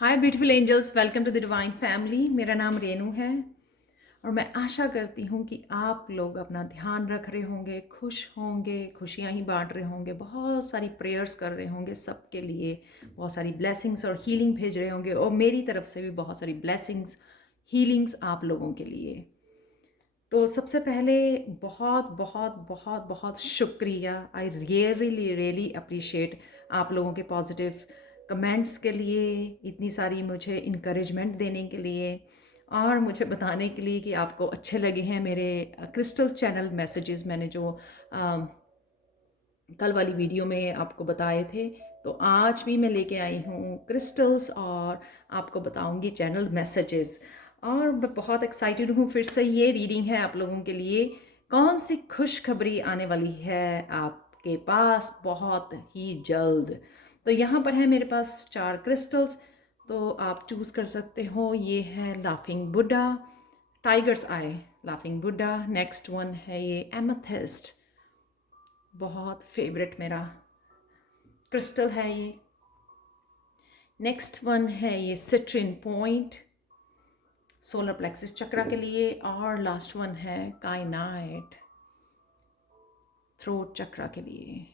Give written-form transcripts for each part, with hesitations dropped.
Hi beautiful angels, welcome to the divine family. मेरा नाम रेनू है और मैं आशा करती हूँ कि आप लोग अपना ध्यान रख रहे होंगे, खुश होंगे, खुशियाँ ही बांट रहे होंगे, बहुत सारी प्रेयर्स कर रहे होंगे सबके लिए, बहुत सारी ब्लेसिंग्स और हीलिंग भेज रहे होंगे और मेरी तरफ से भी बहुत सारी ब्लेसिंग्स, हीलिंग्स आप लोगों के लिए। तो सबसे पहले बहुत बहुत बहुत बहुत शुक्रिया। आई रियली रियली अप्रिशिएट आप लोगों के पॉजिटिव कमेंट्स के लिए, इतनी सारी मुझे इनकरेजमेंट देने के लिए और मुझे बताने के लिए कि आपको अच्छे लगे हैं मेरे क्रिस्टल चैनल मैसेजेस। मैंने जो कल वाली वीडियो में आपको बताए थे, तो आज भी मैं लेके आई हूँ क्रिस्टल्स और आपको बताऊंगी चैनल मैसेजेस। और मैं बहुत एक्साइटेड हूँ, फिर से ये रीडिंग है आप लोगों के लिए। कौन सी खुशखबरी आने वाली है आपके पास बहुत ही जल्द। तो यहाँ पर है मेरे पास 4 क्रिस्टल्स, तो आप चूज़ कर सकते हो। ये है लाफिंग बुद्धा, टाइगर्स आई, लाफिंग बुद्धा। नेक्स्ट वन है ये एमेथिस्ट, बहुत फेवरेट मेरा क्रिस्टल है ये। नेक्स्ट वन है ये सिट्रिन पॉइंट, सोलर प्लेक्सिस चक्रा के लिए। और लास्ट वन है काइनाइट, थ्रोट चक्रा के लिए।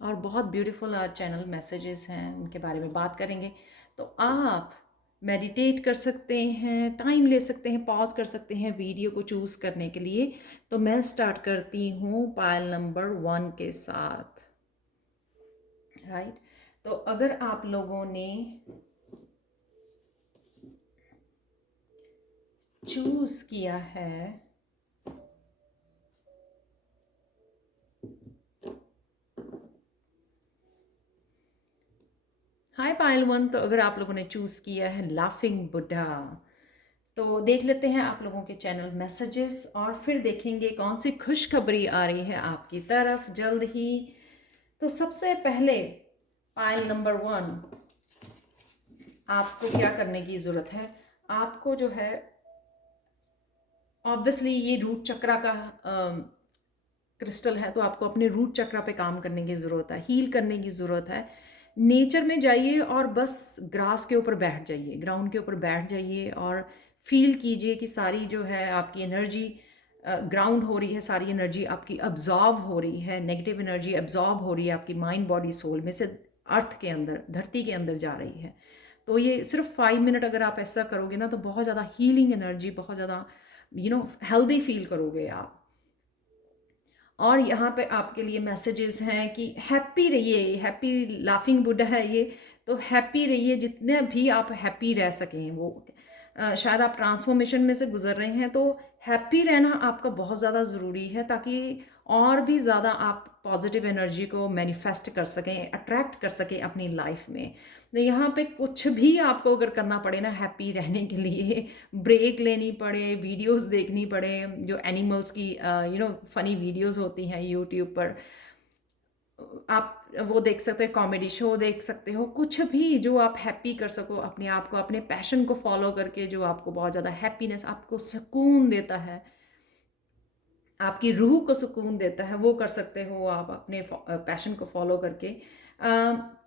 और बहुत ब्यूटीफुल आज चैनल मैसेजेस हैं, उनके बारे में बात करेंगे। तो आप मेडिटेट कर सकते हैं, टाइम ले सकते हैं, पॉज कर सकते हैं वीडियो को चूज़ करने के लिए। तो मैं स्टार्ट करती हूँ पायल नंबर 1 के साथ। राइट तो अगर आप लोगों ने चूज किया है हाय पायल 1, तो अगर आप लोगों ने चूज किया है लाफिंग बुद्धा, तो देख लेते हैं आप लोगों के चैनल मैसेजेस और फिर देखेंगे कौन सी खुशखबरी आ रही है आपकी तरफ जल्द ही। तो सबसे पहले पायल नंबर 1, आपको क्या करने की ज़रूरत है। आपको जो है ऑब्वियसली ये रूट चक्रा का क्रिस्टल है, तो आपको अपने रूट चक्रा पे काम करने की ज़रूरत है, हील करने की ज़रूरत है। नेचर में जाइए और बस ग्रास के ऊपर बैठ जाइए, ग्राउंड के ऊपर बैठ जाइए और फील कीजिए कि सारी जो है आपकी एनर्जी ग्राउंड हो रही है, सारी एनर्जी आपकी अब्जॉर्ब हो रही है, नेगेटिव एनर्जी अब्जॉर्ब हो रही है आपकी माइंड बॉडी सोल में से अर्थ के अंदर, धरती के अंदर जा रही है। तो ये सिर्फ 5 मिनट अगर आप ऐसा करोगे ना, तो बहुत ज़्यादा हीलिंग एनर्जी, बहुत ज़्यादा हेल्दी फील करोगे आप। और यहाँ पे आपके लिए मैसेजेस हैं कि हैप्पी रहिए, हैप्पी लाफिंग बुद्धा है ये, तो हैप्पी रहिए जितने भी आप हैप्पी रह सकें। वो शायद आप ट्रांसफॉर्मेशन में से गुजर रहे हैं, तो हैप्पी रहना आपका बहुत ज़्यादा ज़रूरी है, ताकि और भी ज़्यादा आप पॉजिटिव एनर्जी को मैनिफेस्ट कर सकें, अट्रैक्ट कर सकें अपनी लाइफ में। तो यहाँ पे कुछ भी आपको अगर करना पड़े ना हैप्पी रहने के लिए, ब्रेक लेनी पड़े, वीडियोस देखनी पड़े, जो एनिमल्स की फनी वीडियोस होती हैं यूट्यूब पर, आप वो देख सकते हो, कॉमेडी शो देख सकते हो, कुछ भी जो आप हैप्पी कर सको अपने आप को, अपने पैशन को फॉलो करके, जो आपको बहुत ज़्यादा हैप्पीनेस, आपको सुकून देता है, आपकी रूह को सुकून देता है, वो कर सकते हो आप अपने पैशन को फॉलो करके।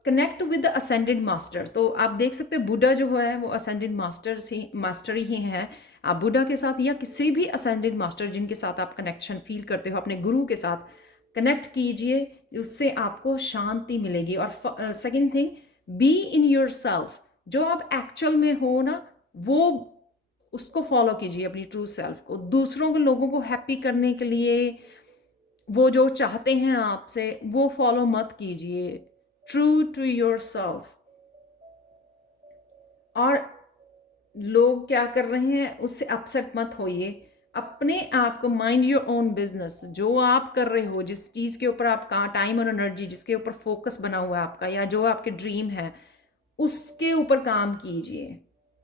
कनेक्ट विद असेंडेड मास्टर, तो आप देख सकते हो बुद्धा जो है वो असेंडेड मास्टर ही है। आप बुद्धा के साथ या किसी भी असेंडेड मास्टर जिनके साथ आप कनेक्शन फील करते हो, अपने गुरु के साथ कनेक्ट कीजिए, उससे आपको शांति मिलेगी। और second thing, be in your self, जो आप एक्चुअल में हो ना, वो उसको फॉलो कीजिए, अपनी ट्रू सेल्फ को। दूसरों के लोगों को हैप्पी करने के लिए वो जो चाहते हैं आपसे, वो फॉलो मत कीजिए। True to yourself. और लोग क्या कर रहे हैं उससे अपसेट मत होइए, अपने आप को माइंड योर ओन बिजनेस। जो आप कर रहे हो, जिस चीज़ के ऊपर आपका टाइम और एनर्जी, जिसके ऊपर फोकस बना हुआ है आपका, या जो आपके ड्रीम है, उसके ऊपर काम कीजिए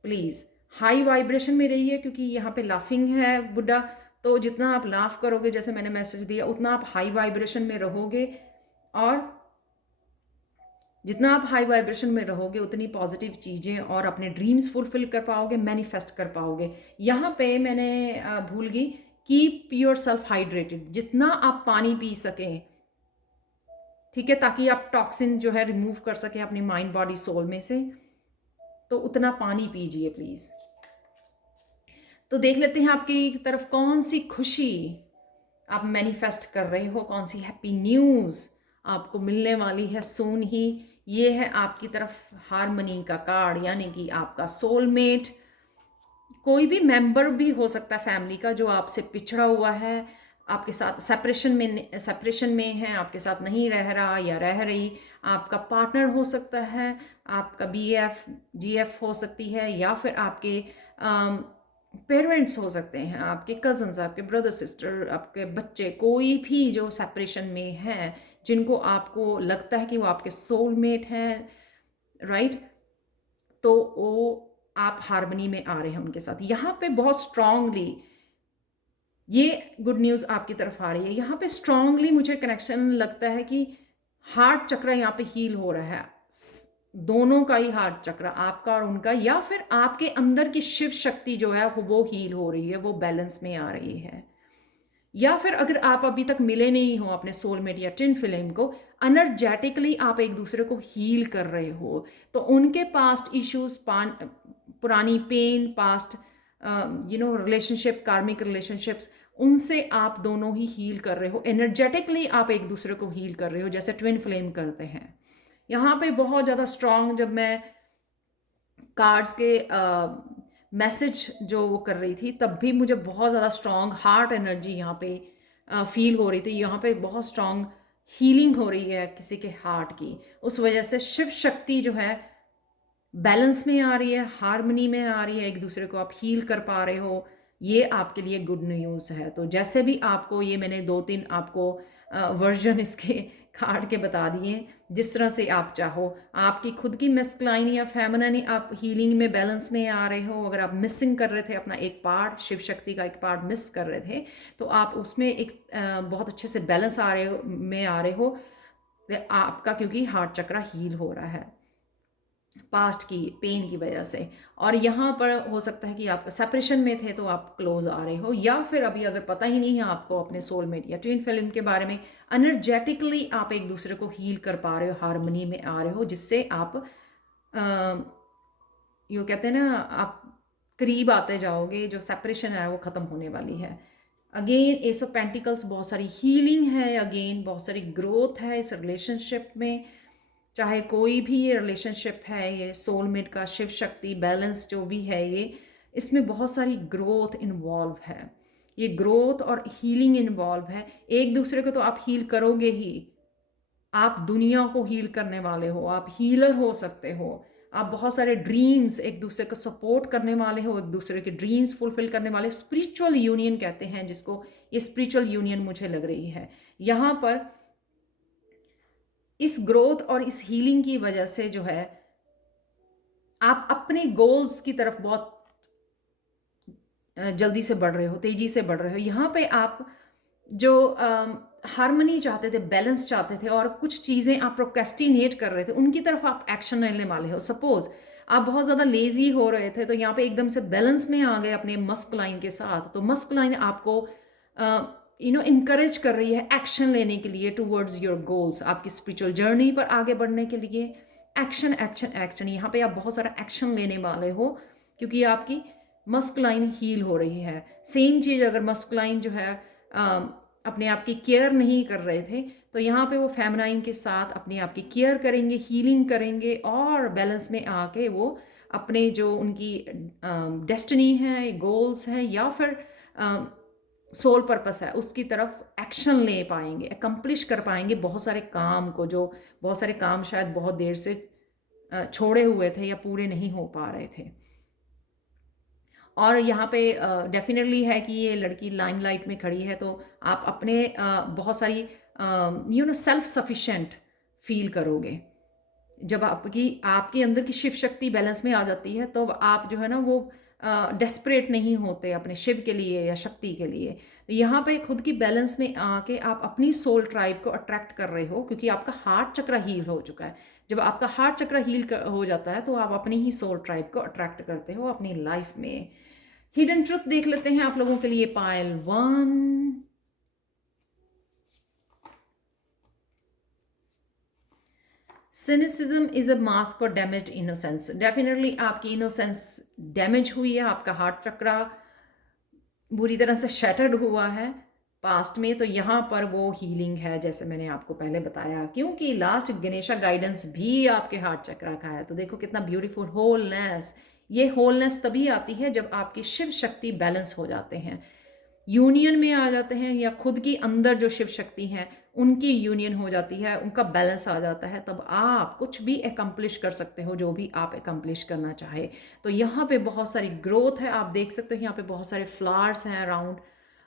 प्लीज़। हाई वाइब्रेशन में रहिए, क्योंकि यहाँ पे लाफिंग है बुड्ढा, तो जितना आप लाफ करोगे, जैसे मैंने मैसेज दिया, उतना आप हाई वाइब्रेशन में रहोगे। और जितना आप हाई वाइब्रेशन में रहोगे, उतनी पॉजिटिव चीज़ें और अपने ड्रीम्स फुलफिल कर पाओगे, मैनिफेस्ट कर पाओगे। यहाँ पे मैंने भूल गई, कीप योर सेल्फ हाइड्रेटेड, जितना आप पानी पी सकें, ठीक है, ताकि आप टॉक्सिन जो है रिमूव कर सकें अपनी माइंड बॉडी सोल में से। तो उतना पानी पीजिए प्लीज़। तो देख लेते हैं आपकी तरफ कौन सी खुशी आप मैनिफेस्ट कर रहे हो, कौन सी हैप्पी न्यूज़ आपको मिलने वाली है सून ही। ये है आपकी तरफ हारमनी का कार्ड, यानी कि आपका सोलमेट, कोई भी मेंबर भी हो सकता है फैमिली का जो आपसे पिछड़ा हुआ है, आपके साथ सेपरेशन में है, आपके साथ नहीं रह रहा या रह रही। आपका पार्टनर हो सकता है, आपका बीएफ जीएफ हो सकती है, या फिर आपके पेरेंट्स हो सकते हैं, आपके कजन्स, आपके ब्रदर सिस्टर, आपके बच्चे, कोई भी जो सेपरेशन में है, जिनको आपको लगता है कि वो आपके सोलमेट हैं, राइट। तो वो आप हार्मनी में आ रहे हैं उनके साथ। यहाँ पे बहुत स्ट्रांगली ये गुड न्यूज़ आपकी तरफ आ रही है। यहाँ पे स्ट्रांगली मुझे कनेक्शन लगता है कि हार्ट चक्र यहाँ पे हील हो रहा है, दोनों का ही हार्ट चक्र, आपका और उनका, या फिर आपके अंदर की शिव शक्ति जो है वो हील हो रही है, वो बैलेंस में आ रही है। या फिर अगर आप अभी तक मिले नहीं हो अपने सोलमेट या ट्विन फ्लेम को, एनर्जेटिकली आप एक दूसरे को हील कर रहे हो, तो उनके पास्ट इश्यूज, पुरानी पेन, पास्ट रिलेशनशिप, कार्मिक रिलेशनशिप्स, उनसे आप दोनों ही हील कर रहे हो। एनर्जेटिकली आप एक दूसरे को हील कर रहे हो, जैसे ट्विन फ्लेम करते हैं। यहाँ पे बहुत ज़्यादा स्ट्रांग, जब मैं कार्ड्स के मैसेज जो वो कर रही थी, तब भी मुझे बहुत ज़्यादा स्ट्रांग हार्ट एनर्जी यहाँ पे फील हो रही थी। यहाँ पे बहुत स्ट्रांग हीलिंग हो रही है किसी के हार्ट की, उस वजह से शिव शक्ति जो है बैलेंस में आ रही है, हार्मनी में आ रही है, एक दूसरे को आप हील कर पा रहे हो। ये आपके लिए गुड न्यूज़ है। तो जैसे भी आपको ये मैंने 2-3 आपको वर्जन इसके कार्ड के बता दिए, जिस तरह से आप चाहो, आपकी खुद की मेस्कुलाइन या फेमिनिन आप हीलिंग में बैलेंस में आ रहे हो। अगर आप मिसिंग कर रहे थे अपना एक पार्ट, शिव शक्ति का एक पार्ट मिस कर रहे थे, तो आप उसमें एक बहुत अच्छे से बैलेंस आ रहे हो में आ रहे हो आपका, क्योंकि हार्ट चक्र हील हो रहा है पास्ट की पेन की वजह से। और यहाँ पर हो सकता है कि आप सेपरेशन में थे तो आप क्लोज आ रहे हो, या फिर अभी अगर पता ही नहीं है आपको अपने सोलमेट या ट्विन फ्लेम के बारे में, एनर्जेटिकली आप एक दूसरे को हील कर पा रहे हो, हार्मनी में आ रहे हो, जिससे आप यूँ कहते हैं ना, आप करीब आते जाओगे, जो सेपरेशन है वो ख़त्म होने वाली है। अगेन एस ऑफ पेंटिकल्स, बहुत सारी हीलिंग है, अगेन बहुत सारी ग्रोथ है इस रिलेशनशिप में। चाहे कोई भी ये रिलेशनशिप है, ये सोलमेट का शिव शक्ति बैलेंस जो भी है, ये इसमें बहुत सारी ग्रोथ इन्वॉल्व है, ये ग्रोथ और हीलिंग इन्वॉल्व है। एक दूसरे को तो आप हील करोगे ही, आप दुनिया को हील करने वाले हो, आप हीलर हो सकते हो। आप बहुत सारे ड्रीम्स, एक दूसरे को सपोर्ट करने वाले हो, एक दूसरे के ड्रीम्स फुलफिल करने वाले, स्पिरिचुअल यूनियन कहते हैं जिसको, ये स्पिरिचुअल यूनियन मुझे लग रही है यहाँ पर। इस ग्रोथ और इस हीलिंग की वजह से जो है, आप अपने गोल्स की तरफ बहुत जल्दी से बढ़ रहे हो, तेजी से बढ़ रहे हो। यहाँ पे आप जो हार्मनी चाहते थे, बैलेंस चाहते थे, और कुछ चीज़ें आप प्रोक्रेस्टिनेट कर रहे थे, उनकी तरफ आप एक्शन लेने वाले हो। सपोज आप बहुत ज़्यादा लेजी हो रहे थे, तो यहाँ पे एकदम से बैलेंस में आ गए अपने मस्कुलाइन के साथ, तो मस्कुलाइन आपको इनकरेज कर रही है एक्शन लेने के लिए टूवर्ड्स योर गोल्स, आपकी स्पिरिचुअल जर्नी पर आगे बढ़ने के लिए। एक्शन एक्शन एक्शन, यहाँ पे आप बहुत सारा एक्शन लेने वाले हो, क्योंकि आपकी मस्कुलाइन हील हो रही है। सेम चीज़ अगर मस्कुलाइन जो है अपने आप की केयर नहीं कर रहे थे, तो यहाँ पे वो फेमिनाइन के साथ अपने आप की केयर करेंगे, हीलिंग करेंगे, और बैलेंस में आके वो अपने जो उनकी डेस्टिनी है, गोल्स हैं, या फिर सोल पर्पस है, उसकी तरफ एक्शन ले पाएंगे, अकम्प्लिश कर पाएंगे बहुत सारे काम को, जो बहुत सारे काम शायद बहुत देर से छोड़े हुए थे या पूरे नहीं हो पा रहे थे। और यहाँ पे डेफिनेटली है कि ये लड़की लाइमलाइट में खड़ी है, तो आप अपने बहुत सारी सेल्फ सफिशेंट फील करोगे। जब आपके अंदर की शिव शक्ति बैलेंस में आ जाती है, तो आप जो है ना वो डेस्परेट नहीं होते अपने शिव के लिए या शक्ति के लिए। तो यहाँ पे खुद की बैलेंस में आके आप अपनी सोल ट्राइब को अट्रैक्ट कर रहे हो, क्योंकि आपका हार्ट चक्र हील हो चुका है। जब आपका हार्ट चक्र हील हो जाता है, तो आप अपनी ही सोल ट्राइब को अट्रैक्ट करते हो अपनी लाइफ में। हिडन ट्रुथ देख लेते हैं आप लोगों के लिए, पायल 1, cynicism is a mask for damaged innocence. Definitely आपकी इनोसेंस डैमेज हुई है, आपका हार्ट चक्रा बुरी तरह से शैटर्ड हुआ है पास्ट में, तो यहाँ पर वो हीलिंग है जैसे मैंने आपको पहले बताया, क्योंकि लास्ट गणेशा गाइडेंस भी आपके हार्ट चक्रा का है। तो देखो कितना ब्यूटीफुल होलनेस। ये होलनेस तभी आती है जब आपकी शिव शक्ति बैलेंस हो जाते हैं, यूनियन में आ जाते हैं, या खुद की अंदर जो शिव शक्ति हैं उनकी यूनियन हो जाती है, उनका बैलेंस आ जाता है, तब आप कुछ भी एकम्प्लिश कर सकते हो जो भी आप एकम्प्लिश करना चाहे। तो यहाँ पे बहुत सारी ग्रोथ है, आप देख सकते हो यहाँ पे बहुत सारे फ्लावर्स हैं अराउंड,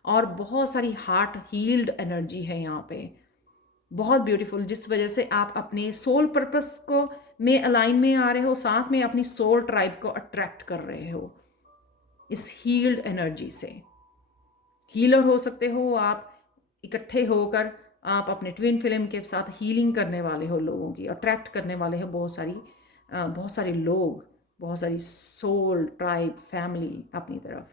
और बहुत सारी हार्ट हील्ड एनर्जी है यहाँ पे, बहुत ब्यूटीफुल, जिस वजह से आप अपने सोल पर्पस को में अलाइन में आ रहे हो, साथ में अपनी सोल ट्राइब को अट्रैक्ट कर रहे हो इस हील्ड एनर्जी से। हीलर हो सकते हो आप, इकट्ठे होकर आप अपने ट्विन फिल्म के साथ हीलिंग करने वाले हो, लोगों की अट्रैक्ट करने वाले हो बहुत सारे लोग, बहुत सारी सोल ट्राइब फैमिली अपनी तरफ।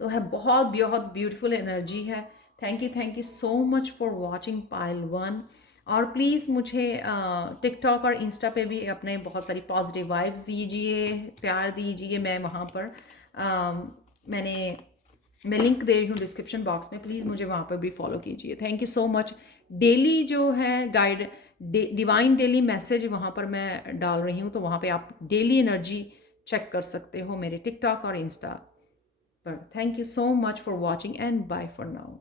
तो है बहुत बहुत ब्यूटीफुल एनर्जी है। Thank you so much for watching Payal 1। और प्लीज़ मुझे टिकटॉक और इंस्टा पे भी अपने बहुत सारी पॉजिटिव वाइब्स दीजिए, प्यार दीजिए। मैं वहाँ पर मैं लिंक दे रही हूँ डिस्क्रिप्शन बॉक्स में, प्लीज़ मुझे वहाँ पर भी फॉलो कीजिए। Thank you so much. Daily जो है गाइड डिवाइन डेली मैसेज वहाँ पर मैं डाल रही हूँ, तो वहाँ पे आप डेली एनर्जी चेक कर सकते हो मेरे टिकटॉक और इंस्टा पर। Thank you so much for watching and bye for now.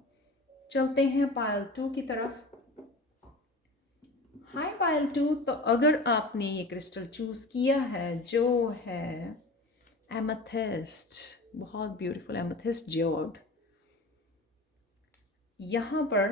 चलते हैं पायल 2 की तरफ। हाय पायल 2, तो अगर आपने ये क्रिस्टल चूज़ किया है जो है एमेथिस्ट, बहुत ब्यूटीफुल एमेथिस्ट ज्योड, यहाँ पर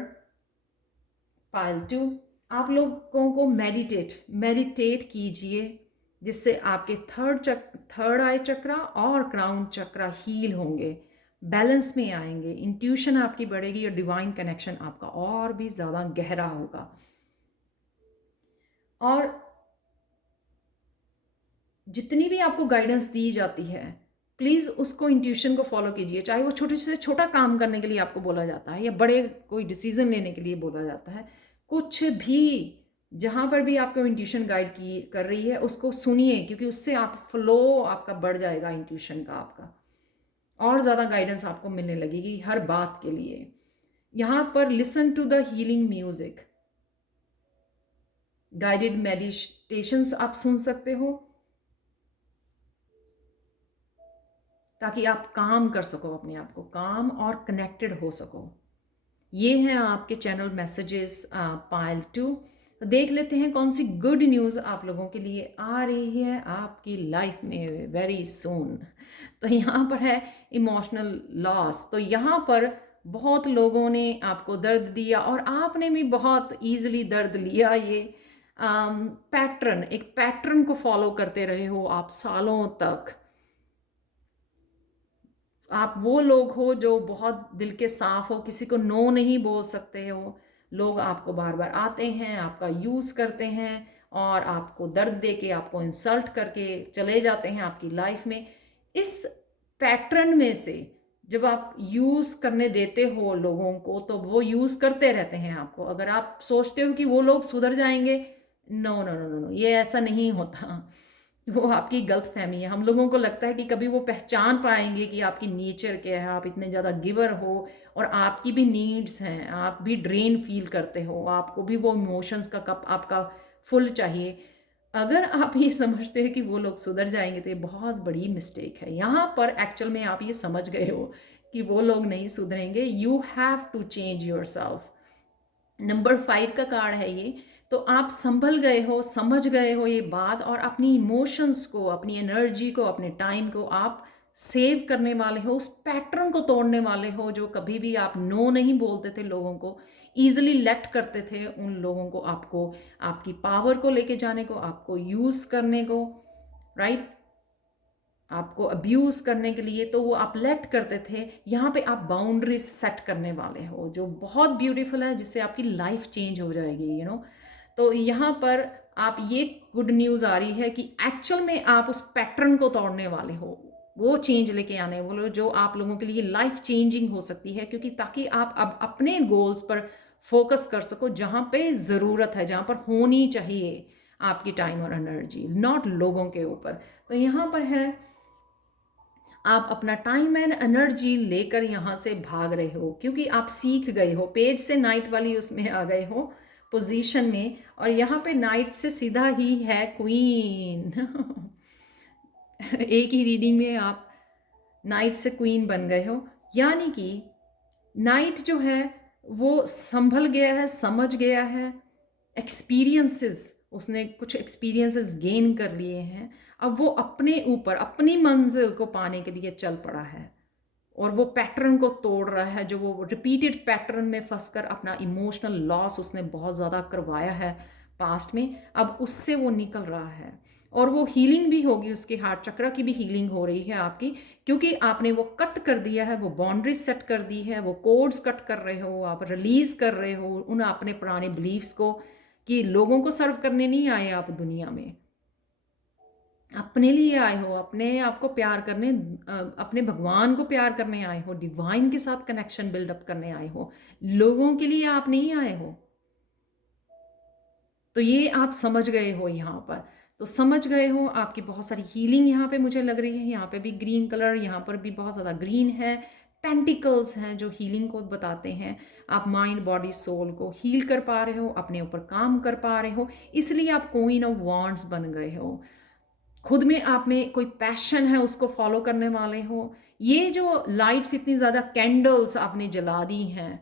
पायल 2 आप लोगों को मेडिटेट कीजिए, जिससे आपके थर्ड आई चक्रा और क्राउन चक्रा हील होंगे, बैलेंस में आएंगे, इंट्यूशन आपकी बढ़ेगी और डिवाइन कनेक्शन आपका और भी ज़्यादा गहरा होगा। और जितनी भी आपको गाइडेंस दी जाती है, प्लीज़ उसको इंट्यूशन को फॉलो कीजिए, चाहे वो छोटे से छोटा काम करने के लिए आपको बोला जाता है या बड़े कोई डिसीजन लेने के लिए बोला जाता है, कुछ भी जहाँ पर भी आपको इंट्यूशन गाइड की कर रही है उसको सुनिए, क्योंकि उससे आप फ्लो आपका बढ़ जाएगा, इंट्यूशन का आपका और ज़्यादा गाइडेंस आपको मिलने लगेगी हर बात के लिए। यहाँ पर listen to the healing music, guided meditations आप सुन सकते हो, ताकि आप काम कर सको, अपने आप को काम और कनेक्टेड हो सको। ये हैं आपके चैनल मैसेजेस पायल 2। तो देख लेते हैं कौन सी गुड न्यूज़ आप लोगों के लिए आ रही है आपकी लाइफ में वेरी सून। तो यहाँ पर है इमोशनल लॉस। तो यहाँ पर बहुत लोगों ने आपको दर्द दिया और आपने भी बहुत ईजिली दर्द लिया। ये एक पैटर्न को फॉलो करते रहे हो आप सालों तक। आप वो लोग हो जो बहुत दिल के साफ हो, किसी को नो नहीं बोल सकते हो। लोग आपको बार बार आते हैं, आपका यूज़ करते हैं और आपको दर्द दे के, आपको इंसल्ट करके चले जाते हैं आपकी लाइफ में। इस पैटर्न में से जब आप यूज़ करने देते हो लोगों को, तो वो यूज़ करते रहते हैं आपको। अगर आप सोचते हो कि वो लोग सुधर जाएंगे, no no no no no, ये ऐसा नहीं होता। वो आपकी गलत फहमी है। हम लोगों को लगता है कि कभी वो पहचान पाएंगे कि आपकी नेचर क्या है, आप इतने ज़्यादा गिवर हो और आपकी भी नीड्स हैं, आप भी ड्रेन फील करते हो, आपको भी वो इमोशंस का कप आपका फुल चाहिए। अगर आप ये समझते हो कि वो लोग सुधर जाएंगे, तो ये बहुत बड़ी मिस्टेक है। यहाँ पर एक्चुअल में आप ये समझ गए हो कि वो लोग नहीं सुधरेंगे। You have to change yourself. Number 5 का कार्ड है ये। तो आप संभल गए हो, समझ गए हो ये बात, और अपनी इमोशंस को, अपनी एनर्जी को, अपने टाइम को आप सेव करने वाले हो, उस पैटर्न को तोड़ने वाले हो जो कभी भी आप नो नहीं बोलते थे लोगों को, ईजिली लेट करते थे उन लोगों को, आपको आपकी पावर को लेके जाने को, आपको यूज़ करने को, राइट, आपको अब्यूज़ करने के लिए, तो वो आप लेट करते थे। यहाँ पे आप बाउंड्रीज सेट करने वाले हो जो बहुत ब्यूटीफुल है, जिससे आपकी लाइफ चेंज हो जाएगी, यू नो। तो यहाँ पर आप ये गुड न्यूज़ आ रही है कि एक्चुअल में आप उस पैटर्न को तोड़ने वाले हो, वो चेंज लेके आने वाले हो जो आप लोगों के लिए लाइफ चेंजिंग हो सकती है, क्योंकि ताकि आप अब अपने गोल्स पर फोकस कर सको जहाँ पे ज़रूरत है, जहाँ पर होनी चाहिए आपकी टाइम और एनर्जी, नॉट लोगों के ऊपर। तो यहाँ पर है आप अपना टाइम एंड एनर्जी लेकर यहाँ से भाग रहे हो, क्योंकि आप सीख गए हो, पेज से नाइट वाली उसमें आ गए हो पोजीशन में, और यहाँ पे नाइट से सीधा ही है क्वीन। एक ही रीडिंग में आप नाइट से क्वीन बन गए हो, यानी कि नाइट जो है वो संभल गया है, समझ गया है, एक्सपीरियंसेस, उसने कुछ एक्सपीरियंसेस गेन कर लिए हैं। अब वो अपने ऊपर अपनी मंजिल को पाने के लिए चल पड़ा है, और वो पैटर्न को तोड़ रहा है, जो वो रिपीटेड पैटर्न में फंसकर अपना इमोशनल लॉस उसने बहुत ज़्यादा करवाया है पास्ट में, अब उससे वो निकल रहा है। और वो हीलिंग भी होगी, उसके हार्ट चक्र की भी हीलिंग हो रही है आपकी, क्योंकि आपने वो कट कर दिया है, वो बाउंड्रीज सेट कर दी है, वो कोड्स कट कर रहे हो, आप रिलीज कर रहे हो उन अपने पुराने बिलीव्स को, कि लोगों को सर्व करने नहीं आए आप दुनिया में, अपने लिए आए हो, अपने आप को प्यार करने, अपने भगवान को प्यार करने आए हो, डिवाइन के साथ कनेक्शन बिल्डअप करने आए हो, लोगों के लिए आप नहीं आए हो। तो ये आप समझ गए हो यहाँ पर, तो समझ गए हो, आपकी बहुत सारी हीलिंग यहाँ पे मुझे लग रही है। यहाँ पे भी ग्रीन कलर, यहाँ पर भी बहुत ज़्यादा ग्रीन है, पेंटिकल्स हैं जो हीलिंग को बताते हैं। आप माइंड बॉडी सोल को हील कर पा रहे हो, अपने ऊपर काम कर पा रहे हो, इसलिए आप क्वीन ऑफ वांड्स बन गए हो। खुद में आप में कोई पैशन है, उसको फॉलो करने वाले हो। ये जो लाइट्स, इतनी ज़्यादा कैंडल्स आपने जला दी हैं,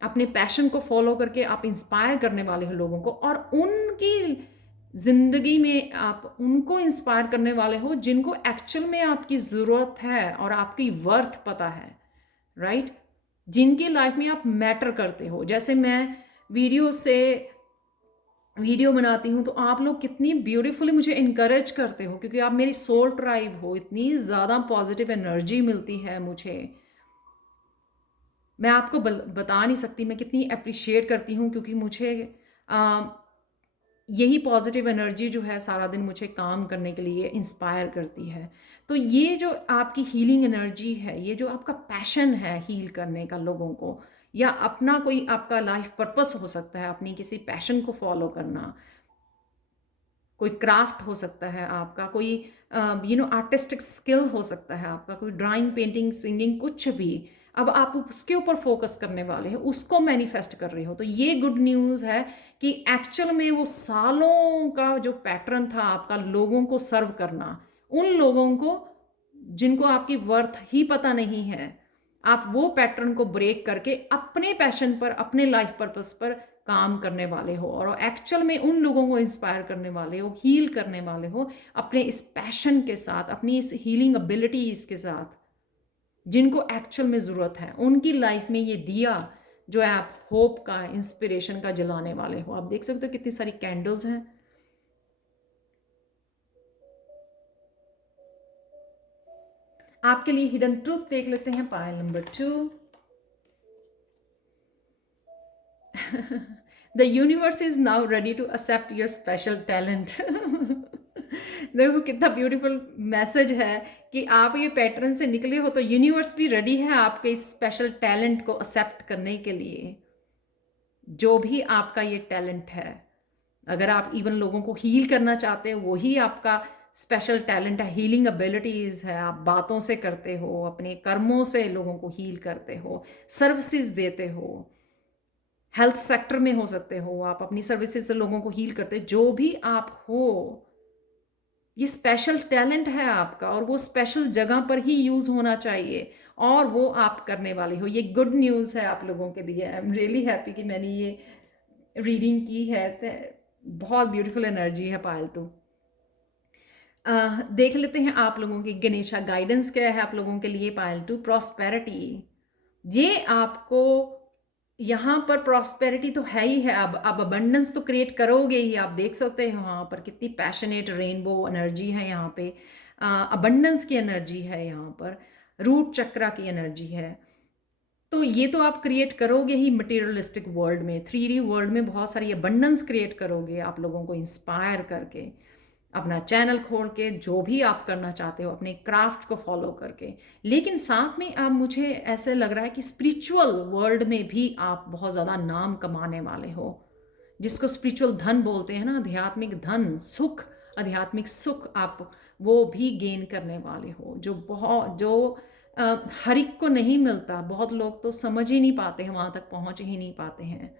अपने पैशन को फॉलो करके आप इंस्पायर करने वाले हो लोगों को, और उनकी ज़िंदगी में आप उनको इंस्पायर करने वाले हो जिनको एक्चुअल में आपकी ज़रूरत है और आपकी वर्थ पता है, राइट? जिनकी लाइफ में आप मैटर करते हो। जैसे मैं वीडियो बनाती हूँ, तो आप लोग कितनी ब्यूटीफुली मुझे इनकरेज करते हो, क्योंकि आप मेरी सोल ट्राइब हो, इतनी ज़्यादा पॉजिटिव एनर्जी मिलती है मुझे, मैं आपको बता नहीं सकती मैं कितनी अप्रिशिएट करती हूँ, क्योंकि मुझे यही पॉजिटिव एनर्जी जो है सारा दिन मुझे काम करने के लिए इंस्पायर करती है। तो ये जो आपकी हीलिंग एनर्जी है, ये जो आपका पैशन है हील करने का लोगों को, या अपना कोई आपका लाइफ पर्पस हो सकता है, अपनी किसी पैशन को फॉलो करना, कोई क्राफ्ट हो सकता है आपका, कोई आर्टिस्टिक स्किल हो सकता है आपका, कोई ड्राइंग, पेंटिंग, सिंगिंग, कुछ भी। अब आप उसके ऊपर फोकस करने वाले हो, उसको मैनिफेस्ट कर रहे हो। तो ये गुड न्यूज़ है कि एक्चुअल में वो सालों का जो पैटर्न था आपका लोगों को सर्व करना, उन लोगों को जिनको आपकी वर्थ ही पता नहीं है, आप वो पैटर्न को ब्रेक करके अपने पैशन पर, अपने लाइफ पर्पस पर काम करने वाले हो, और एक्चुअल में उन लोगों को इंस्पायर करने वाले हो, हील करने वाले हो अपने इस पैशन के साथ, अपनी इस हीलिंग एबिलिटीज़ के साथ, जिनको एक्चुअल में ज़रूरत है। उनकी लाइफ में ये दिया जो है आप होप का, इंस्पिरेशन का जलाने वाले हो। आप देख सकते हो कितनी सारी कैंडल्स हैं। आपके लिए हिडन ट्रूथ देख लेते हैं, pile number 2। The universe is now ready to accept your special talent. देखो कितना ब्यूटीफुल मैसेज है कि आप ये पैटर्न से निकले हो, तो यूनिवर्स भी रेडी है आपके इस स्पेशल टैलेंट को एक्सेप्ट करने के लिए, जो भी आपका ये टैलेंट है। अगर आप इवन लोगों को हील करना चाहते हो, वही आपका स्पेशल टैलेंट है, हीलिंग एबिलिटीज़ है। आप बातों से करते हो, अपने कर्मों से लोगों को हील करते हो, सर्विसेज देते हो, हेल्थ सेक्टर में हो सकते हो, आप अपनी सर्विसेज से लोगों को हील करते, जो भी आप हो, ये स्पेशल टैलेंट है आपका, और वो स्पेशल जगह पर ही यूज़ होना चाहिए, और वो आप करने वाले हो। ये गुड न्यूज़ है आप लोगों के लिए। आई एम रियली हैप्पी कि मैंने ये रीडिंग की है। बहुत ब्यूटीफुल एनर्जी है पायल टू। देख लेते हैं आप लोगों की गणेशा गाइडेंस क्या है आप लोगों के लिए। पायल टू, प्रॉस्पेरिटी, ये आपको यहाँ पर प्रॉस्पेरिटी तो है ही है। अब अबंडेंस तो क्रिएट करोगे ही। आप देख सकते हो यहाँ पर कितनी पैशनेट रेनबो एनर्जी है, यहाँ पे अबंडेंस की एनर्जी है, यहाँ पर रूट चक्रा की एनर्जी है। तो ये तो आप क्रिएट करोगे ही मटेरियलिस्टिक वर्ल्ड में, 3D वर्ल्ड में बहुत सारी अबंडेंस क्रिएट करोगे आप लोगों को इंस्पायर करके। अपना चैनल खोल के जो भी आप करना चाहते हो, अपने क्राफ्ट को फॉलो करके। लेकिन साथ में अब मुझे ऐसे लग रहा है कि स्पिरिचुअल वर्ल्ड में भी आप बहुत ज़्यादा नाम कमाने वाले हो, जिसको स्पिरिचुअल धन बोलते हैं ना, आध्यात्मिक धन, सुख, आध्यात्मिक सुख आप वो भी गेन करने वाले हो, जो हर एक को नहीं मिलता। बहुत लोग तो समझ ही नहीं पाते हैं, वहाँ तक पहुँच ही नहीं पाते हैं।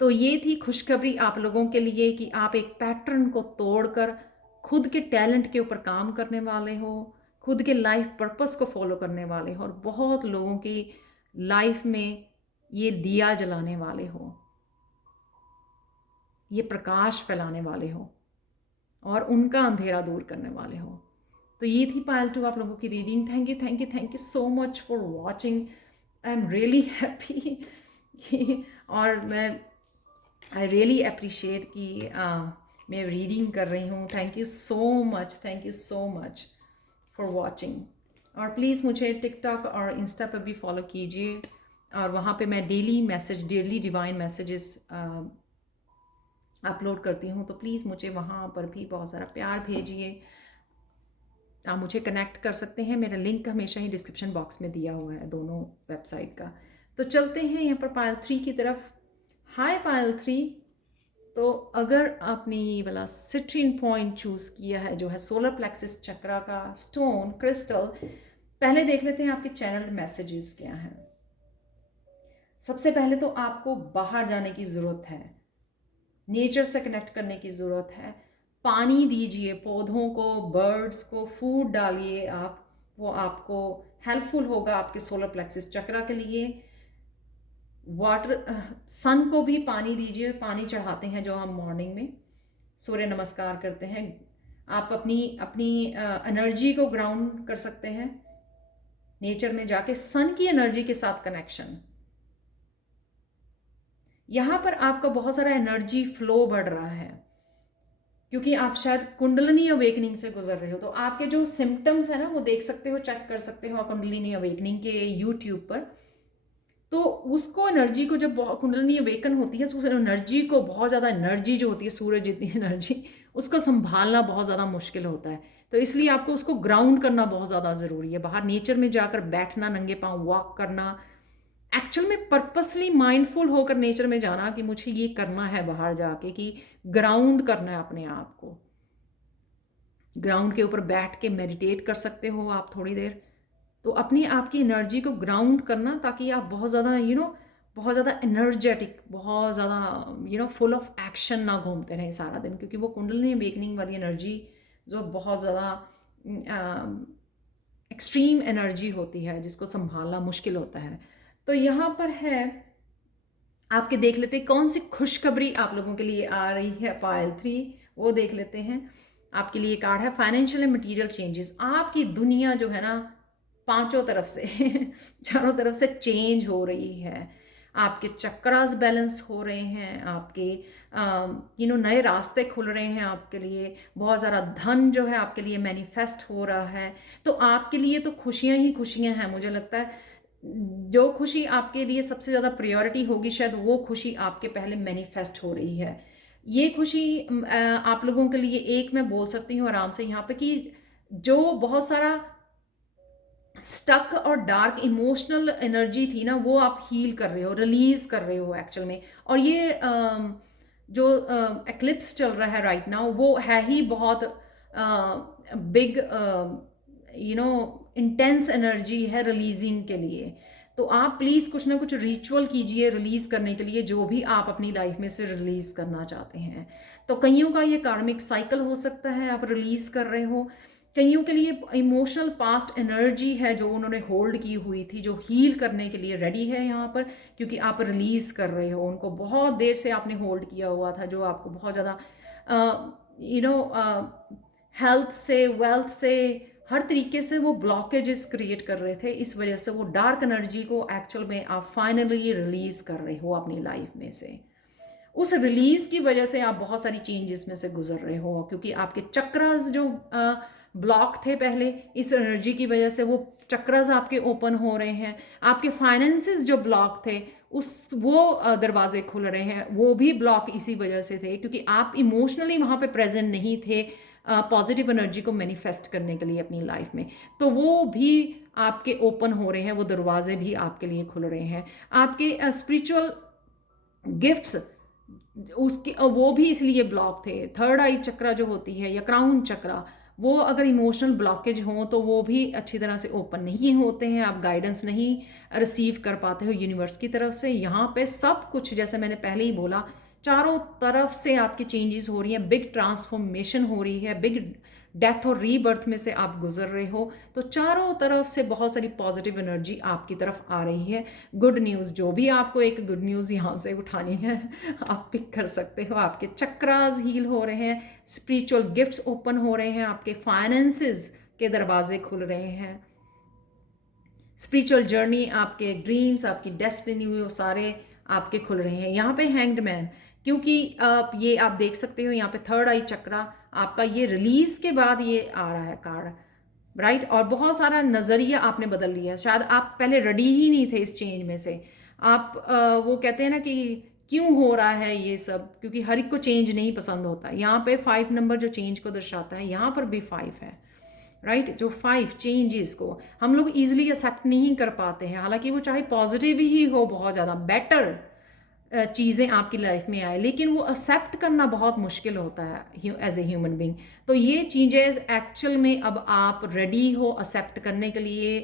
तो ये थी खुशखबरी आप लोगों के लिए कि आप एक पैटर्न को तोड़कर खुद के टैलेंट के ऊपर काम करने वाले हो, खुद के लाइफ पर्पस को फॉलो करने वाले हो और बहुत लोगों की लाइफ में ये दिया जलाने वाले हो, ये प्रकाश फैलाने वाले हो और उनका अंधेरा दूर करने वाले हो। तो ये थी पायल 2 आप लोगों की reading. Thank you, thank you, thank you so much for watching. I am really happy और मैं आई रियली अप्रिशिएट कि मैं रीडिंग कर रही हूँ। Thank you so much for watching. और प्लीज़ मुझे टिकटॉक और इंस्टा पर भी फॉलो कीजिए और वहाँ पे मैं डेली डिवाइन मैसेजेस अपलोड करती हूँ। तो प्लीज़ मुझे वहाँ पर भी बहुत सारा प्यार भेजिए। आप मुझे कनेक्ट कर सकते हैं, मेरा लिंक हमेशा ही डिस्क्रिप्शन बॉक्स में दिया हुआ है दोनों वेबसाइट का। तो चलते हैं यहाँ पर पायल 3 की तरफ। हाय पायल 3, तो अगर आपने ये वाला सिट्रीन पॉइंट चूज़ किया है जो है सोलर प्लेक्सिस चक्रा का स्टोन क्रिस्टल, पहले देख लेते हैं आपके चैनल मैसेजेस क्या हैं। सबसे पहले तो आपको बाहर जाने की ज़रूरत है, नेचर से कनेक्ट करने की ज़रूरत है। पानी दीजिए पौधों को, बर्ड्स को फूड डालिए आप, वो आपको हेल्पफुल होगा आपके सोलर प्लेक्सिस चक्रा के लिए। वाटर, सन को भी पानी दीजिए, पानी चढ़ाते हैं जो हम मॉर्निंग में सूर्य नमस्कार करते हैं। आप अपनी एनर्जी को ग्राउंड कर सकते हैं नेचर में जाके, सन की एनर्जी के साथ कनेक्शन। यहाँ पर आपका बहुत सारा एनर्जी फ्लो बढ़ रहा है क्योंकि आप शायद कुंडलिनी अवेकनिंग से गुजर रहे हो। तो आपके जो सिम्टम्स है ना वो देख सकते हो, चेक कर सकते हो कुंडलिनी अवेकनिंग के यूट्यूब पर। तो उसको एनर्जी को जब कुंडलिनी अवेकन होती है तो उस एनर्जी को, बहुत ज़्यादा एनर्जी जो होती है सूरज जितनी एनर्जी, उसको संभालना बहुत ज़्यादा मुश्किल होता है। तो इसलिए आपको उसको ग्राउंड करना बहुत ज़्यादा ज़रूरी है। बाहर नेचर में जाकर बैठना, नंगे पाँव वॉक करना, एक्चुअल में पर्पसली माइंडफुल होकर नेचर में जाना कि मुझे ये करना है बाहर जाके, कि ग्राउंड करना है अपने आप को। ग्राउंड के ऊपर बैठ के मेडिटेट कर सकते हो आप थोड़ी देर। तो अपनी आपकी एनर्जी को ग्राउंड करना ताकि आप बहुत ज़्यादा बहुत ज़्यादा एनर्जेटिक, बहुत ज़्यादा फुल ऑफ एक्शन ना घूमते रहें सारा दिन, क्योंकि वो कुंडलिनी अवेकनिंग वाली एनर्जी जो बहुत ज़्यादा एक्सट्रीम एनर्जी होती है जिसको संभालना मुश्किल होता है। तो यहाँ पर है आपके, देख लेते हैं कौन सी खुशखबरी आप लोगों के लिए आ रही है पायल 3, वो देख लेते हैं। आपके लिए कार्ड है फाइनेंशियल एंड मटेरियल चेंजेस। आपकी दुनिया जो है ना पांचों तरफ से चारों तरफ से चेंज हो रही है। आपके चक्रास बैलेंस हो रहे हैं, आपके नए रास्ते खुल रहे हैं आपके लिए, बहुत ज़्यादा धन जो है आपके लिए मैनिफेस्ट हो रहा है। तो आपके लिए तो खुशियाँ ही खुशियाँ हैं। मुझे लगता है जो खुशी आपके लिए सबसे ज़्यादा प्रायोरिटी होगी शायद वो खुशी आपके पहले मैनिफेस्ट हो रही है। ये खुशी आप लोगों के लिए एक मैं बोल सकती हूँ आराम से यहाँ पे कि जो बहुत सारा स्टक और डार्क इमोशनल एनर्जी थी ना वो आप हील कर रहे हो, रिलीज कर रहे हो एक्चुअल में। और ये जो एक्लिप्स चल रहा है राइट नाउ वो है ही बहुत बिग इंटेंस एनर्जी है रिलीजिंग के लिए। तो आप प्लीज़ कुछ ना कुछ रिचुअल कीजिए रिलीज़ करने के लिए जो भी आप अपनी लाइफ में से रिलीज़ करना चाहते हैं। तो कईयों का ये कार्मिक साइकिल हो सकता है आप रिलीज़ कर रहे हो, कईयों के लिए इमोशनल पास्ट एनर्जी है जो उन्होंने होल्ड की हुई थी, जो हील करने के लिए रेडी है यहाँ पर, क्योंकि आप रिलीज़ कर रहे हो उनको। बहुत देर से आपने होल्ड किया हुआ था जो आपको बहुत ज़्यादा हेल्थ से, वेल्थ से, हर तरीके से वो ब्लॉकेजेस क्रिएट कर रहे थे। इस वजह से वो डार्क एनर्जी को एक्चुअल में आप फाइनली रिलीज़ कर रहे हो अपनी लाइफ में से। उस रिलीज़ की वजह से आप बहुत सारी चेंजेस में से गुजर रहे हो, क्योंकि आपके चक्रास जो ब्लॉक थे पहले, इस एनर्जी की वजह से वो चक्रास आपके ओपन हो रहे हैं। आपके फाइनेंसेस जो ब्लॉक थे उस वो दरवाजे खुल रहे हैं, वो भी ब्लॉक इसी वजह से थे क्योंकि आप इमोशनली वहाँ पे प्रेजेंट नहीं थे पॉजिटिव एनर्जी को मैनिफेस्ट करने के लिए अपनी लाइफ में। तो वो भी आपके ओपन हो रहे हैं, वो दरवाजे भी आपके लिए खुल रहे हैं। आपके स्पिरिचुअल गिफ्ट्स उसके वो भी इसलिए ब्लॉक थे। थर्ड आई चक्रा जो होती है या क्राउन चक्रा, वो अगर इमोशनल ब्लॉकेज हो तो वो भी अच्छी तरह से ओपन नहीं होते हैं, आप गाइडेंस नहीं रिसीव कर पाते हो यूनिवर्स की तरफ से। यहाँ पे सब कुछ जैसे मैंने पहले ही बोला, चारों तरफ से आपकी चेंजेस हो रही हैं, बिग ट्रांसफॉर्मेशन हो रही है, बिग डेथ और रीबर्थ में से आप गुजर रहे हो। तो चारों तरफ से बहुत सारी पॉजिटिव एनर्जी आपकी तरफ आ रही है। गुड न्यूज़, जो भी आपको एक गुड न्यूज़ यहाँ से उठानी है आप पिक कर सकते हो। आपके चक्रास हील हो रहे हैं, स्पिरिचुअल गिफ्ट्स ओपन हो रहे हैं, आपके फाइनेंसेस के दरवाजे खुल रहे हैं, स्पिरिचुअल जर्नी, आपके ड्रीम्स, आपकी डेस्टिनी, वो सारे आपके खुल रहे हैं। यहाँ पे हैंग्ड मैन, क्योंकि ये आप देख सकते हो यहाँ पे थर्ड आई चक्रा आपका ये रिलीज के बाद ये आ रहा है कार्ड, राइट। और बहुत सारा नज़रिया आपने बदल लिया, शायद आप पहले रेडी ही नहीं थे इस चेंज में से। आप वो कहते हैं ना कि क्यों हो रहा है ये सब, क्योंकि हर एक को चेंज नहीं पसंद होता। यहाँ पे 5 नंबर जो चेंज को दर्शाता है, यहाँ पर भी 5 है, राइट। जो 5 चेंजेस को हम लोग ईजिली एक्सेप्ट नहीं कर पाते हैं, हालांकि वो चाहे पॉजिटिव ही हो, बहुत ज़्यादा बेटर चीज़ें आपकी लाइफ में आए, लेकिन वो एक्सेप्ट करना बहुत मुश्किल होता है एज ए ह्यूमन बीइंग। तो ये चीज़ें एक्चुअल में अब आप रेडी हो एक्सेप्ट करने के लिए,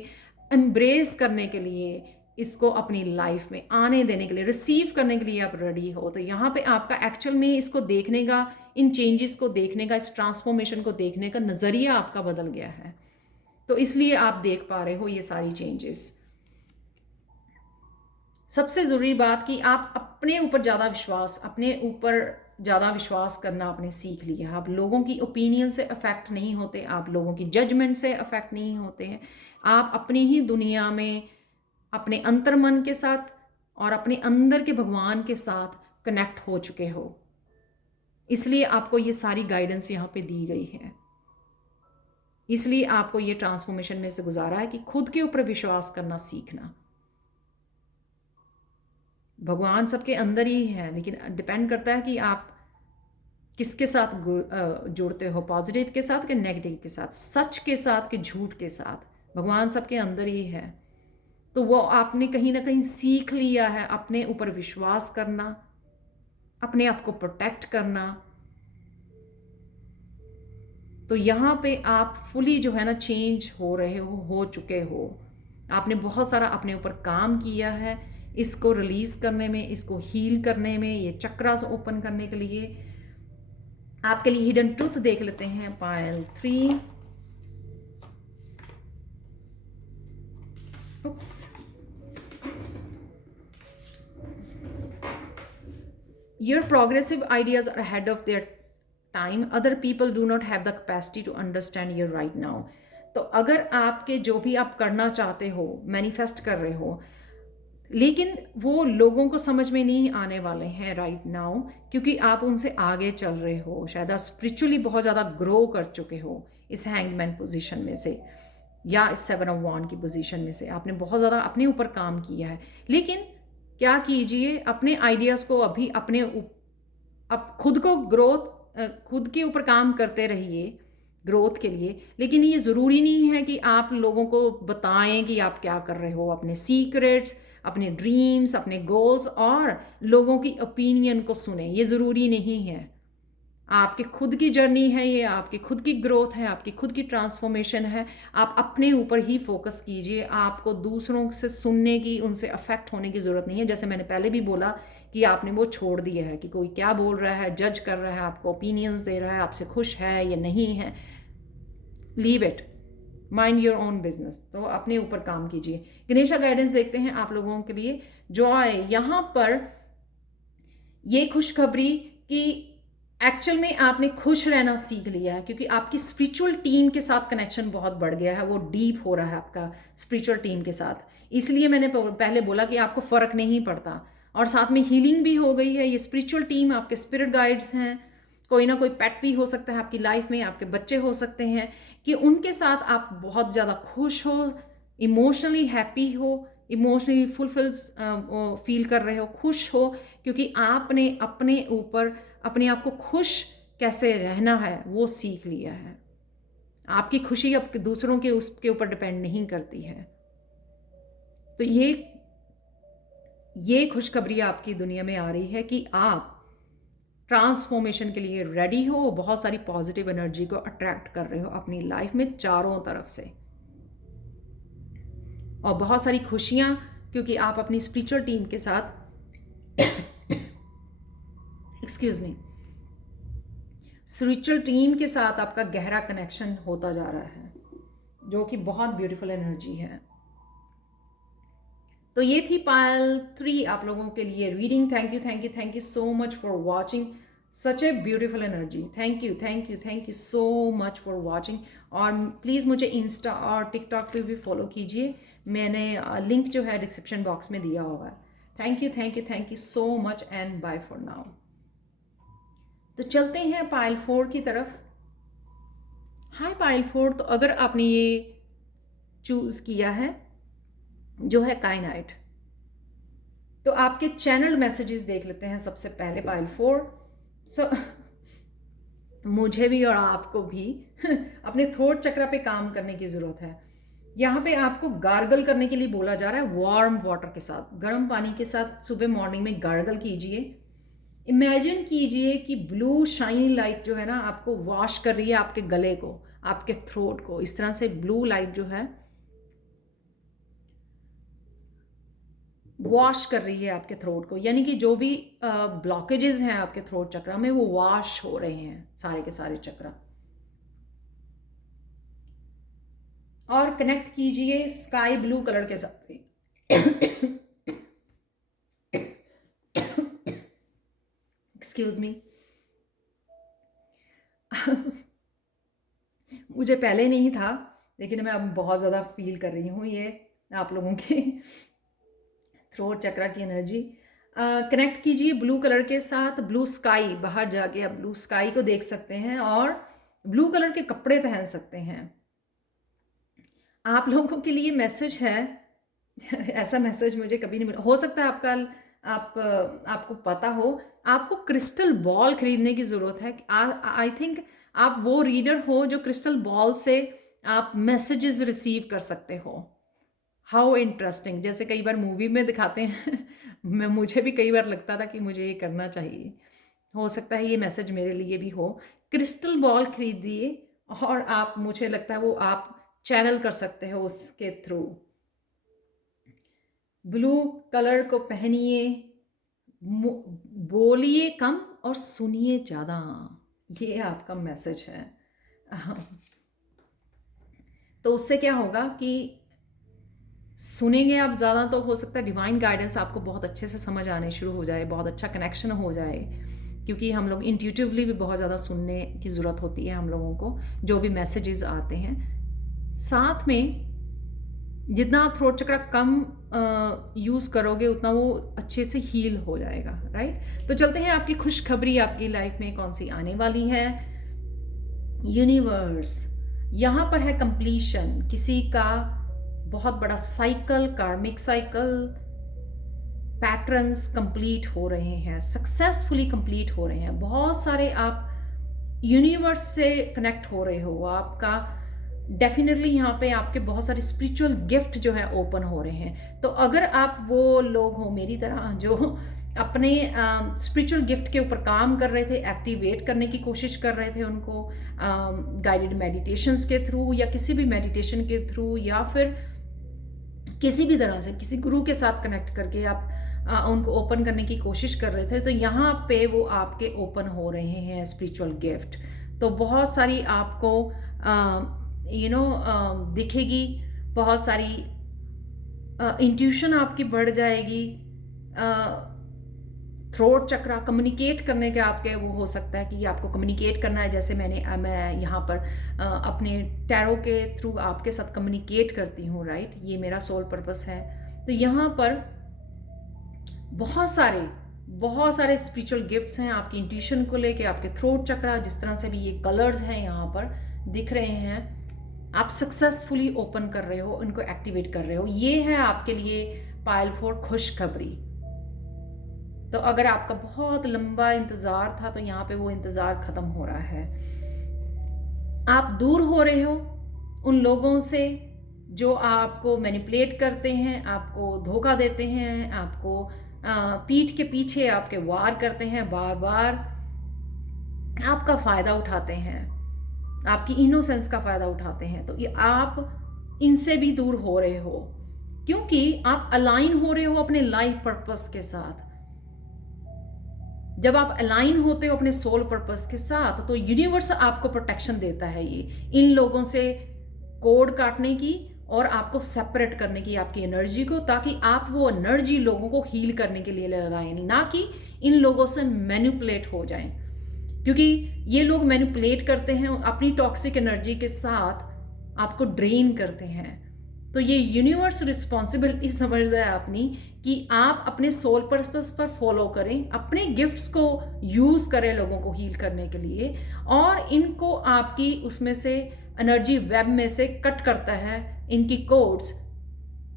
एम्ब्रेस करने के लिए, इसको अपनी लाइफ में आने देने के लिए, रिसीव करने के लिए आप रेडी हो। तो यहाँ पे आपका एक्चुअल में इसको देखने का, इन चेंजेस को देखने का, इस ट्रांसफॉर्मेशन को देखने का नज़रिया आपका बदल गया है। तो इसलिए आप देख पा रहे हो ये सारी चेंजेस। सबसे ज़रूरी बात कि आप अपने ऊपर ज़्यादा विश्वास, अपने ऊपर ज़्यादा विश्वास करना आपने सीख लिया। आप लोगों की ओपिनियन से अफेक्ट नहीं होते, आप लोगों की जजमेंट से अफेक्ट नहीं होते हैं। आप अपनी ही दुनिया में अपने अंतर्मन के साथ और अपने अंदर के भगवान के साथ कनेक्ट हो चुके हो, इसलिए आपको ये सारी गाइडेंस यहाँ पे दी गई है। इसलिए आपको ये ट्रांसफॉर्मेशन में से गुजारा है कि खुद के ऊपर विश्वास करना सीखना। भगवान सबके अंदर ही है, लेकिन डिपेंड करता है कि आप किसके साथ जुड़ते हो, पॉजिटिव के साथ कि नेगेटिव के साथ, सच के साथ कि झूठ के साथ। भगवान सबके अंदर ही है। तो वो आपने कहीं ना कहीं सीख लिया है अपने ऊपर विश्वास करना, अपने आप को प्रोटेक्ट करना। तो यहाँ पे आप फुली जो है ना चेंज हो रहे हो चुके हो। आपने बहुत सारा अपने ऊपर काम किया है, इसको रिलीज करने में, इसको हील करने में, ये चक्रास ओपन करने के लिए। आपके लिए हिडन ट्रूथ देख लेते हैं, पायल 3। Oops. Your progressive ideas are ahead of their time. Other people do not have the capacity to understand you right now. तो अगर आपके जो भी आप करना चाहते हो, मैनिफेस्ट कर रहे हो, लेकिन वो लोगों को समझ में नहीं आने वाले हैं राइट नाउ, क्योंकि आप उनसे आगे चल रहे हो। शायद आप स्पिरिचुअली बहुत ज़्यादा ग्रो कर चुके हो इस हैंगमैन पोजीशन में से, या इस 7 ऑफ वांड की पोजीशन में से। आपने बहुत ज़्यादा अपने ऊपर काम किया है, लेकिन क्या कीजिए, अपने आइडियाज़ को अभी अब खुद को खुद के ऊपर काम करते रहिए ग्रोथ के लिए। लेकिन ये ज़रूरी नहीं है कि आप लोगों को बताएं कि आप क्या कर रहे हो। अपने सीक्रेट्स, अपने ड्रीम्स, अपने गोल्स और लोगों की ओपिनियन को सुने, ये ज़रूरी नहीं है। आपकी खुद की जर्नी है, ये आपकी खुद की ग्रोथ है, आपकी खुद की ट्रांसफॉर्मेशन है। आप अपने ऊपर ही फोकस कीजिए। आपको दूसरों से सुनने की, उनसे अफेक्ट होने की ज़रूरत नहीं है। जैसे मैंने पहले भी बोला कि आपने वो छोड़ दिया है कि कोई क्या बोल रहा है, जज कर रहा है, आपको ओपिनियंस दे रहा है, आपसे खुश है या नहीं है। Leave it, mind your own business. तो अपने ऊपर काम कीजिए। गणेशा गाइडेंस देखते हैं आप लोगों के लिए। जॉय, यहाँ पर ये खुशखबरी कि एक्चुअल में आपने खुश रहना सीख लिया है, क्योंकि आपकी स्पिरिचुअल टीम के साथ कनेक्शन बहुत बढ़ गया है, वो डीप हो रहा है आपका स्पिरिचुअल टीम के साथ। इसलिए मैंने पहले बोला कि आपको फ़र्क नहीं पड़ता, और साथ में हीलिंग भी हो गई है। ये स्पिरिचुअल टीम आपके स्पिरिट गाइड्स हैं, कोई ना कोई पेट भी हो सकता है आपकी लाइफ में, आपके बच्चे हो सकते हैं, कि उनके साथ आप बहुत ज़्यादा खुश हो, इमोशनली हैप्पी हो, इमोशनली फुलफिल्स फील कर रहे हो, खुश हो, क्योंकि आपने अपने ऊपर अपने आप को खुश कैसे रहना है वो सीख लिया है। आपकी खुशी अब दूसरों के उसके ऊपर डिपेंड नहीं करती है। तो ये खुशखबरी आपकी दुनिया में आ रही है कि आप ट्रांसफॉर्मेशन के लिए रेडी हो, बहुत सारी पॉजिटिव एनर्जी को अट्रैक्ट कर रहे हो अपनी लाइफ में चारों तरफ से, और बहुत सारी खुशियां, क्योंकि आप अपनी स्पिरिचुअल टीम के साथ एक्सक्यूज मी स्पिरिचुअल टीम के साथ आपका गहरा कनेक्शन होता जा रहा है, जो कि बहुत ब्यूटीफुल एनर्जी है। तो ये थी पायल 3 आप लोगों के लिए reading. Thank you so much for watching such a beautiful energy. Thank you so much for watching. और प्लीज़ मुझे इंस्टा और टिकटॉक पे भी फॉलो कीजिए, मैंने लिंक जो है डिस्क्रिप्शन बॉक्स में दिया होगा। Thank you so much and bye for now. तो चलते हैं पायल 4 की तरफ। हाय पायल 4, तो अगर आपने ये चूज़ किया है जो है काइनाइट, तो आपके चैनल मैसेजेस देख लेते हैं सबसे पहले पायल 4। मुझे भी और आपको भी अपने थ्रोट चक्र पे काम करने की ज़रूरत है। यहाँ पे आपको गार्गल करने के लिए बोला जा रहा है, वार्म वाटर के साथ, गर्म पानी के साथ सुबह मॉर्निंग में गार्गल कीजिए। इमेजिन कीजिए कि ब्लू शाइनी लाइट जो है ना आपको वॉश कर रही है, आपके गले को, आपके थ्रोट को, इस तरह से ब्लू लाइट जो है वॉश कर रही है आपके थ्रोट को, यानी कि जो भी ब्लॉकेजेस हैं आपके थ्रोट चक्र में वो वॉश हो रहे हैं सारे के सारे चक्र। और कनेक्ट कीजिए स्काई ब्लू कलर के साथ। एक्सक्यूज मी मुझे पहले नहीं था, लेकिन मैं अब बहुत ज़्यादा फील कर रही हूँ ये आप लोगों के थ्रोट चक्र की एनर्जी। कनेक्ट कीजिए ब्लू कलर के साथ, ब्लू स्काई, बाहर जाके आप ब्लू स्काई को देख सकते हैं और ब्लू कलर के कपड़े पहन सकते हैं। आप लोगों के लिए मैसेज है ऐसा मैसेज मुझे कभी नहीं मिला, हो सकता है आपको पता हो, आपको क्रिस्टल बॉल खरीदने की ज़रूरत है। आई थिंक आप वो रीडर हो जो क्रिस्टल बॉल से आप मैसेजेस रिसीव कर सकते हो। हाउ इंटरेस्टिंग, जैसे कई बार मूवी में दिखाते हैं मुझे भी कई बार लगता था कि मुझे ये करना चाहिए। हो सकता है ये मैसेज मेरे लिए भी हो। क्रिस्टल बॉल खरीदिए और आप, मुझे लगता है वो आप चैनल कर सकते हो उसके थ्रू। ब्लू कलर को पहनिए, बोलिए कम और सुनिए ज़्यादा, ये आपका मैसेज है। तो उससे क्या होगा कि सुनेंगे आप ज़्यादा तो हो सकता है डिवाइन गाइडेंस आपको बहुत अच्छे से समझ आने शुरू हो जाए, बहुत अच्छा कनेक्शन हो जाए, क्योंकि हम लोग इंट्यूटिवली भी बहुत ज़्यादा सुनने की ज़रूरत होती है हम लोगों को, जो भी मैसेजेस आते हैं। साथ में जितना आप थ्रोट चक्र कम यूज़ करोगे उतना वो अच्छे से हील हो जाएगा, राइट। तो चलते हैं आपकी खुशखबरी आपकी लाइफ में कौन सी आने वाली है। यूनिवर्स, यहाँ पर है कंप्लीशन, किसी का बहुत बड़ा साइकिल, कार्मिक साइकिल, पैटर्न्स कंप्लीट हो रहे हैं, सक्सेसफुली कंप्लीट हो रहे हैं। बहुत सारे आप यूनिवर्स से कनेक्ट हो रहे हो, आपका डेफिनेटली यहाँ पे आपके बहुत सारे स्पिरिचुअल गिफ्ट जो है ओपन हो रहे हैं। तो अगर आप वो लोग हो मेरी तरह जो अपने स्पिरिचुअल गिफ्ट के ऊपर काम कर रहे थे, एक्टिवेट करने की कोशिश कर रहे थे उनको गाइडेड मेडिटेशंस के थ्रू या किसी भी मेडिटेशन के थ्रू, या फिर किसी भी तरह से किसी गुरु के साथ कनेक्ट करके आप उनको ओपन करने की कोशिश कर रहे थे, तो यहाँ पे वो आपके ओपन हो रहे हैं स्पिरिचुअल गिफ्ट। तो बहुत सारी आपको दिखेगी, बहुत सारी इंट्यूशन आपकी बढ़ जाएगी। थ्रोट चक्र कम्युनिकेट करने के आपके वो हो सकता है कि आपको कम्युनिकेट करना है, जैसे मैं यहाँ पर अपने टैरो के थ्रू आपके साथ कम्युनिकेट करती हूँ, राइट। ये मेरा सोल पर्पस है। तो यहाँ पर बहुत सारे स्पिरिचुअल गिफ्ट्स हैं आपकी इंट्यूशन को लेके, आपके थ्रोट चक्र, जिस तरह से भी ये कलर्स हैं यहाँ पर दिख रहे हैं, आप सक्सेसफुली ओपन कर रहे हो, उनको एक्टिवेट कर रहे हो। ये है आपके लिए पाइल 4 खुशखबरी। तो अगर आपका बहुत लंबा इंतज़ार था तो यहाँ पे वो इंतज़ार ख़त्म हो रहा है। आप दूर हो रहे हो उन लोगों से जो आपको मैनिपुलेट करते हैं, आपको धोखा देते हैं, आपको पीठ के पीछे आपके वार करते हैं, बार बार आपका फ़ायदा उठाते हैं, आपकी इनोसेंस का फ़ायदा उठाते हैं। तो ये आप इनसे भी दूर हो रहे हो, क्योंकि आप अलाइन हो रहे हो अपने लाइफ पर्पस के साथ। जब आप अलाइन होते हो अपने सोल पर्पस के साथ तो यूनिवर्स आपको प्रोटेक्शन देता है ये इन लोगों से कोड काटने की और आपको सेपरेट करने की आपकी एनर्जी को, ताकि आप वो एनर्जी लोगों को हील करने के लिए लगाएं, ना कि इन लोगों से मैनिपुलेट हो जाएं। क्योंकि ये लोग मैनिपुलेट करते हैं अपनी टॉक्सिक एनर्जी के साथ, आपको ड्रेन करते हैं। तो ये यूनिवर्स रिस्पॉन्सिबिलिटी समझता है अपनी कि आप अपने सोल पर्पस पर फॉलो करें, अपने गिफ्ट्स को यूज़ करें लोगों को हील करने के लिए, और इनको आपकी उसमें से एनर्जी वेब में से कट करता है इनकी कोड्स,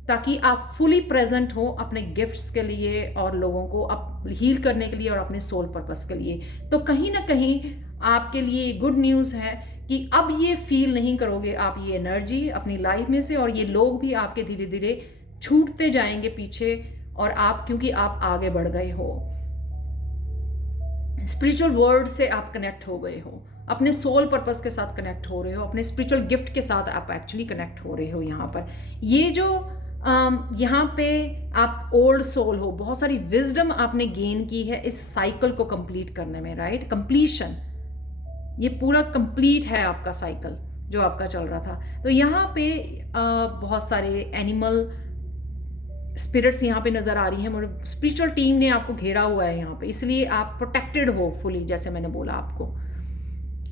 ताकि आप फुली प्रेजेंट हो अपने गिफ्ट्स के लिए और लोगों को अप हील करने के लिए और अपने सोल पर्पस के लिए। तो कहीं ना कहीं आपके लिए गुड न्यूज़ है कि अब ये फील नहीं करोगे आप ये एनर्जी अपनी लाइफ में से, और ये लोग भी आपके धीरे धीरे छूटते जाएंगे पीछे, और आप क्योंकि आप आगे बढ़ गए हो, स्पिरिचुअल वर्ल्ड से आप कनेक्ट हो गए हो, अपने सोल पर्पस के साथ कनेक्ट हो रहे हो, अपने स्पिरिचुअल गिफ्ट के साथ आप एक्चुअली कनेक्ट हो रहे हो। यहाँ पर ये जो यहाँ पे आप ओल्ड सोल हो, बहुत सारी विजडम आपने गेन की है इस साइकिल को कंप्लीट करने में, राइट? कंप्लीशन, ये पूरा कंप्लीट है आपका साइकिल जो आपका चल रहा था। तो यहाँ पे बहुत सारे एनिमल स्पिरिट्स यहाँ पे नज़र आ रही हैं, स्पिरिचुअल टीम ने आपको घेरा हुआ है यहाँ पे, इसलिए आप प्रोटेक्टेड हो फुली, जैसे मैंने बोला आपको।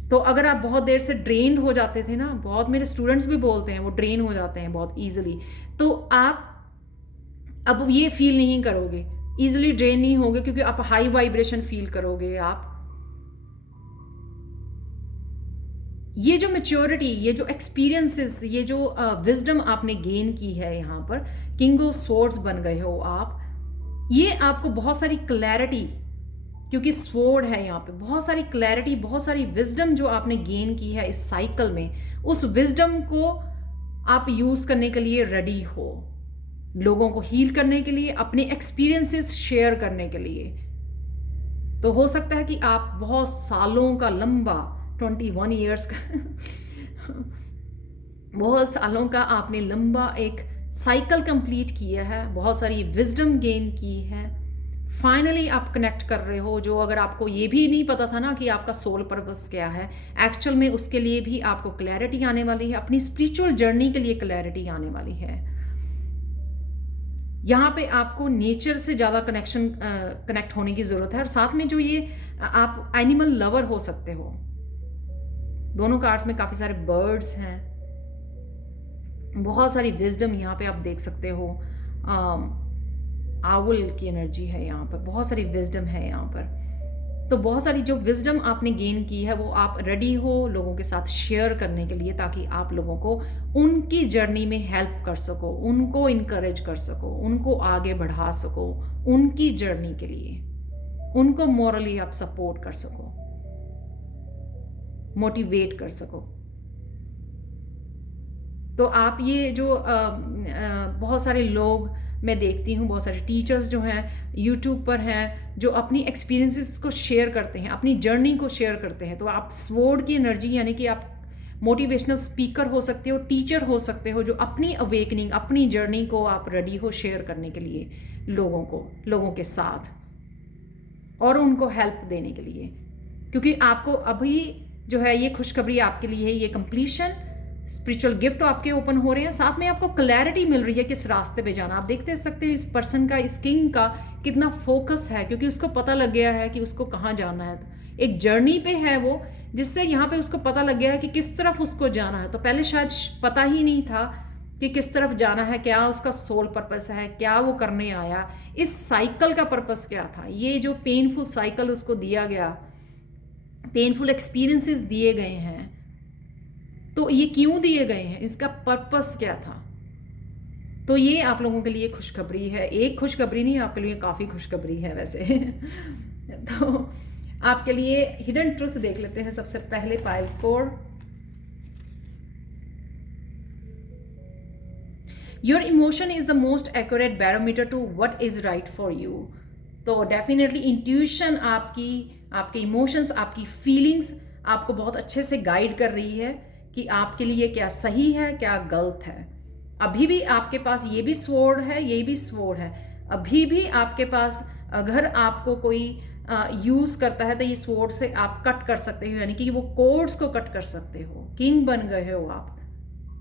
तो अगर आप बहुत देर से ड्रेन हो जाते थे ना, बहुत मेरे स्टूडेंट्स भी बोलते हैं वो ड्रेन हो जाते हैं बहुत ईजिली, तो आप अब ये फील नहीं करोगे, ईजिली ड्रेन नहीं होगे, क्योंकि आप हाई वाइब्रेशन फील करोगे। आप ये जो मैच्योरिटी, ये जो एक्सपीरियंसेस, ये जो विजडम आपने गेन की है यहाँ पर, किंग ऑफ स्वॉर्ड्स बन गए हो आप, ये आपको बहुत सारी क्लैरिटी, क्योंकि स्वॉर्ड है यहाँ पे, बहुत सारी क्लैरिटी, बहुत सारी विजडम जो आपने गेन की है इस साइकिल में, उस विजडम को आप यूज़ करने के लिए रेडी हो, लोगों को हील करने के लिए, अपने एक्सपीरियंसेस शेयर करने के लिए। तो हो सकता है कि आप बहुत सालों का लंबा 21 ईयर्स का बहुत सालों का आपने लंबा एक साइकिल कंप्लीट किया है, बहुत सारी विजडम गेन की है, फाइनली आप कनेक्ट कर रहे हो। जो अगर आपको ये भी नहीं पता था ना कि आपका सोल पर्पस क्या है, एक्चुअल में उसके लिए भी आपको क्लैरिटी आने वाली है, अपनी स्पिरिचुअल जर्नी के लिए क्लैरिटी आने वाली है। यहाँ पे आपको नेचर से ज़्यादा कनेक्ट होने की ज़रूरत है, और साथ में जो ये आप एनिमल लवर हो सकते हो। दोनों कार्ड्स में काफ़ी सारे बर्ड्स हैं, बहुत सारी विजडम यहाँ पे आप देख सकते हो। आउल की एनर्जी है यहाँ पर, बहुत सारी विजडम है यहाँ पर। तो बहुत सारी जो विजडम आपने गेन की है वो आप रेडी हो लोगों के साथ शेयर करने के लिए, ताकि आप लोगों को उनकी जर्नी में हेल्प कर सको, उनको इनकरेज कर सको, उनको आगे बढ़ा सको उनकी जर्नी के लिए, उनको मॉरली आप सपोर्ट कर सको, मोटिवेट कर सको। तो आप ये जो बहुत सारे लोग मैं देखती हूँ, बहुत सारे टीचर्स जो हैं यूट्यूब पर हैं, जो अपनी एक्सपीरियंसेस को शेयर करते हैं, अपनी जर्नी को शेयर करते हैं। तो आप स्वॉर्ड की एनर्जी, यानी कि आप मोटिवेशनल स्पीकर हो सकते हो, टीचर हो सकते हो, जो अपनी अवेकनिंग, अपनी जर्नी को आप रेडी हो शेयर करने के लिए लोगों के साथ, और उनको हेल्प देने के लिए। क्योंकि आपको अभी जो है ये खुशखबरी आपके लिए है, ये कंप्लीशन, स्पिरिचुअल गिफ्ट आपके ओपन हो रहे हैं, साथ में आपको क्लैरिटी मिल रही है किस रास्ते पे जाना। आप देखते सकते हो इस पर्सन का, इस किंग का कितना फोकस है, क्योंकि उसको पता लग गया है कि उसको कहाँ जाना है। एक जर्नी पे है वो, जिससे यहाँ पे उसको पता लग गया है कि किस तरफ उसको जाना है। तो पहले शायद पता ही नहीं था कि किस तरफ जाना है, क्या उसका सोल पर्पस है, क्या वो करने आया, इस साइकिल का पर्पस क्या था। ये जो पेनफुल साइकिल उसको दिया गया, पेनफुल एक्सपीरियंसेस दिए गए हैं, तो ये क्यों दिए गए हैं, इसका पर्पस क्या था? तो ये आप लोगों के लिए खुशखबरी है, एक खुशखबरी नहीं, आपके लिए काफ़ी खुशखबरी है वैसे। तो आपके लिए हिडन ट्रुथ देख लेते हैं सबसे पहले pile 4। Your emotion is the most accurate barometer to what is right for you. तो डेफिनेटली इंट्यूशन आपके इमोशंस, आपकी फीलिंग्स आपको बहुत अच्छे से गाइड कर रही है कि आपके लिए क्या सही है, क्या गलत है। अभी भी आपके पास ये भी स्वॉर्ड है, ये भी स्वॉर्ड है। अभी भी आपके पास अगर आपको कोई यूज़ करता है तो ये स्वॉर्ड से आप कट कर सकते हो, यानी कि वो कोर्ड्स को कट कर सकते हो। किंग बन गए हो आप,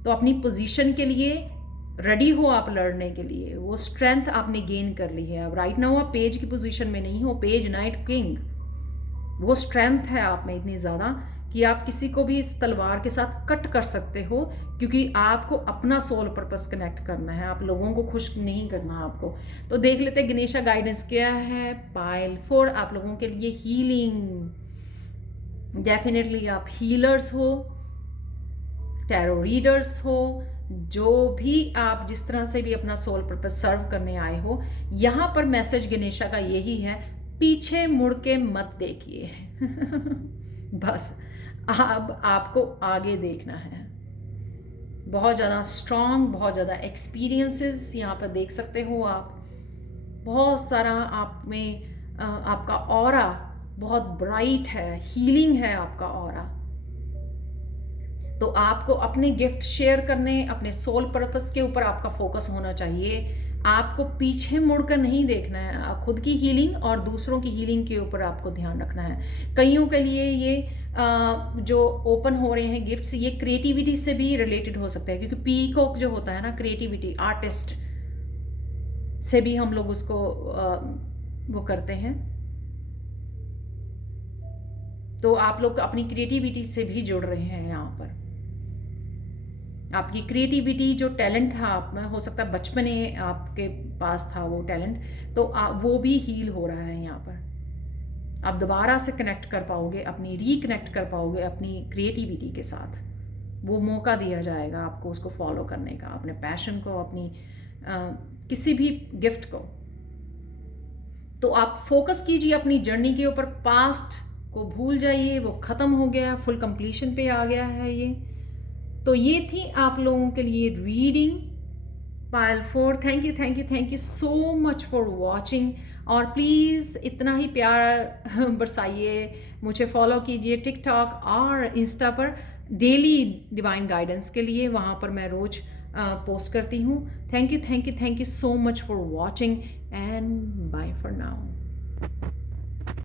तो अपनी पोजीशन के लिए रेडी हो आप लड़ने के लिए। वो स्ट्रेंथ आपने गेन कर ली है। अब राइट नाउ आप पेज की पोजीशन में नहीं हो, पेज नाइट किंग। वो स्ट्रेंथ है आप में इतनी ज़्यादा कि आप किसी को भी इस तलवार के साथ कट कर सकते हो, क्योंकि आपको अपना सोल पर्पस कनेक्ट करना है, आप लोगों को खुश नहीं करना आपको। तो देख लेते हैं गणेशा गाइडेंस क्या है। पाइल 4 आप लोगों के लिए हीलिंग। डेफिनेटली आप हीलर्स हो, टैरो रीडर्स हो, जो भी आप जिस तरह से भी अपना सोल पर्पस सर्व करने आए हो, यहाँ पर मैसेज गणेशा का यही है, पीछे मुड़ के मत देखिए। बस अब आपको आगे देखना है। बहुत ज़्यादा स्ट्रॉन्ग, बहुत ज़्यादा एक्सपीरियंसेस यहाँ पर देख सकते हो आप। बहुत सारा आप में आपका ऑरा बहुत ब्राइट है, हीलिंग है आपका ऑरा। तो आपको अपने गिफ्ट शेयर करने, अपने सोल पर्पस के ऊपर आपका फोकस होना चाहिए। आपको पीछे मुड़कर नहीं देखना है। खुद की हीलिंग और दूसरों की हीलिंग के ऊपर आपको ध्यान रखना है। कईयों के लिए ये जो ओपन हो रहे हैं गिफ्ट्स, ये क्रिएटिविटी से भी रिलेटेड हो सकते हैं, क्योंकि पीकॉक जो होता है ना, क्रिएटिविटी, आर्टिस्ट से भी हम लोग उसको वो करते हैं। तो आप लोग अपनी क्रिएटिविटी से भी जुड़ रहे हैं यहाँ पर। आपकी क्रिएटिविटी जो टैलेंट था आप में, हो सकता है बचपन में आपके पास था वो टैलेंट, तो वो भी हील हो रहा है यहाँ पर। आप दोबारा से कनेक्ट कर पाओगे, अपनी रिकनेक्ट कर पाओगे अपनी क्रिएटिविटी के साथ। वो मौका दिया जाएगा आपको उसको फॉलो करने का, अपने पैशन को, अपनी किसी भी गिफ्ट को। तो आप फोकस कीजिए अपनी जर्नी के ऊपर। पास्ट को भूल जाइए, वो ख़त्म हो गया, फुल कंप्लीशन पे आ गया है ये। तो ये थी आप लोगों के लिए reading pile 4। Thank you so much for watching. और प्लीज़ इतना ही प्यार बरसाइए, मुझे फॉलो कीजिए टिकटॉक और इंस्टा पर डेली डिवाइन गाइडेंस के लिए। वहाँ पर मैं रोज़ पोस्ट करती हूँ। Thank you so much for watching and bye for now.